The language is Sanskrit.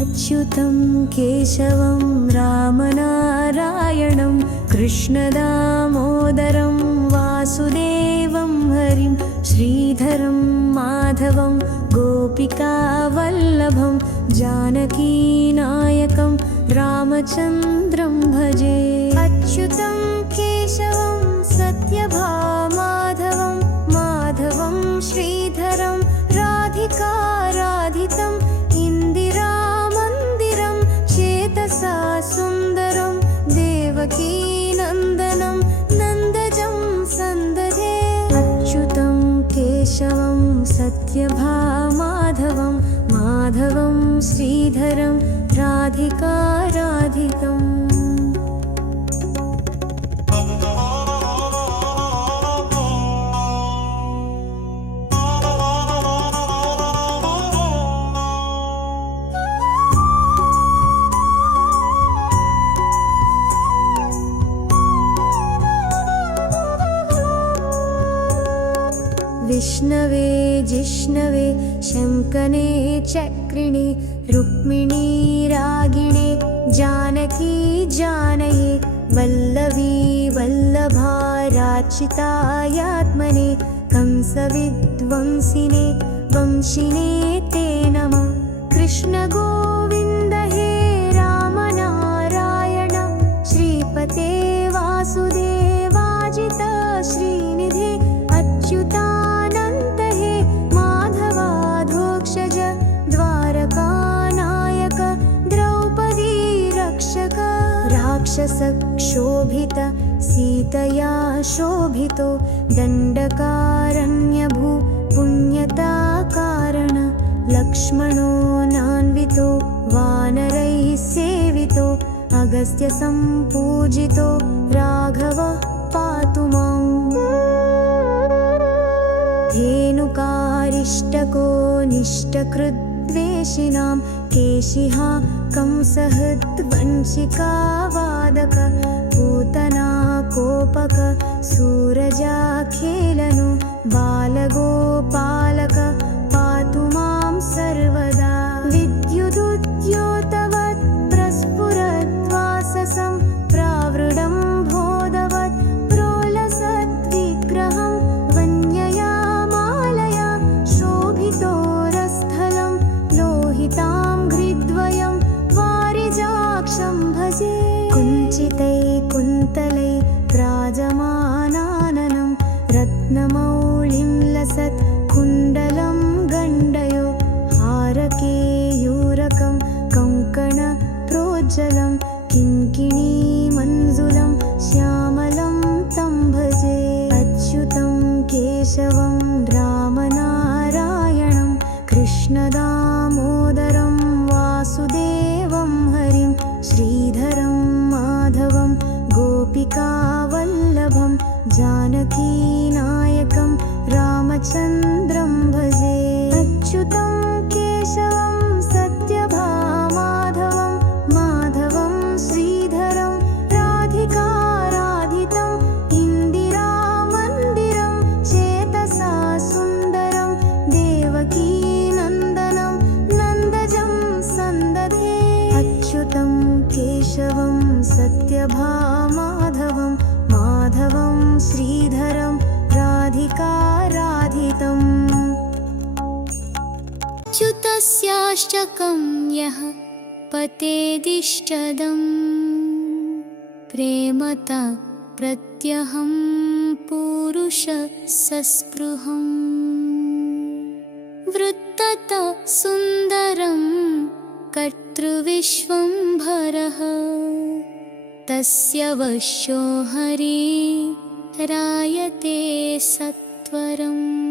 अच्युतं केशवं रामनारायणं कृष्णदामोदरं वासुदेवं हरिं श्रीधरं माधवं गोपिकावल्लभं जानकीनायकं रामचन्द्रं भजे। अच्युतं केशवं सत्यभामाधवं माधवं श्रीधरं राधिकाराधितं इन्दिरामन्दिरं चेतसा सुन्दरं देवकीनन्दनं नन्दजं सन्दधे। अच्युतं केशवं सत्यभामाधवं माधवं श्रीधरं राधिकाराधितम्। विष्णवे जिष्णवे शङ्कने चक्रिणे रुक्मिणी रागिणे जानकी जानये वल्लवी वल्लभाराचितायात्मने कंसविध्वंसिने वंशिने ते नमः। कृष्ण गोविन्द हे राम नारायण श्रीपते वासुदेवाजित श्रीनिधे अच्युतानन्त हे माधवाधोक्षज द्वारकानायक द्रौपदी रक्षक। राक्षसक्षोभित सीतया शोभितो दण्डकारण्यभू पुण्यताकारण लक्ष्मणो नान्वितो वानरैः सेवितो अगस्त्यसम्पूजितो राघवः पातु माम्। धेनुकारिष्टको निष्टकृद्वेषिणां केशिः कंसहृद्वंशिकावादक पूतना कोपक सूरजाखेलनो बालगोपालक पातु मां सर्वदा। विद्युदुद्योतवत् प्रस्फुरद्वाससं प्रावृडं बोधवत् प्रोलसद्विग्रहं वन्यया मालया शोभितोरस्थलं लोहितां घ्रिद्वयं वारिजाक्षं भजे। कुञ्चितै कुन्तलै व्राजमानाननं रत्नमौळिं लसत् कुण्डलं गण्डयो हारकेयूरकं कङ्कणप्रोज्ज्वलं किङ्किणीमञ्जुलं श्यामलं तं भजे। अच्युतं केशवं रामनारायणं कृष्णदामोदरं वासुदेवं हरिं श्रीधरं माधवं गोपिकावल्लभं जानकीनायकं रामचन्द्रं भजे। अच्युतं केशवं सत्यभामाधवं माधवं श्रीधरं राधिकाराधितं इन्दिरामन्दिरं चेतसा सुन्दरं देवकीनन्दनं नन्दजं सन्दधे। अच्युतं केशवं सत्यभामाधवं माधवं श्रीधरं राधिकाराधितम्। च्युतस्याश्चकं यः पतेदिष्टदं प्रेमता प्रत्यहं पुरुषसस्पृहं वृत्तत सुन्दरं कर्तृविश्वम्भरः तस्य वश्यो हरि रायते सत्वरम्।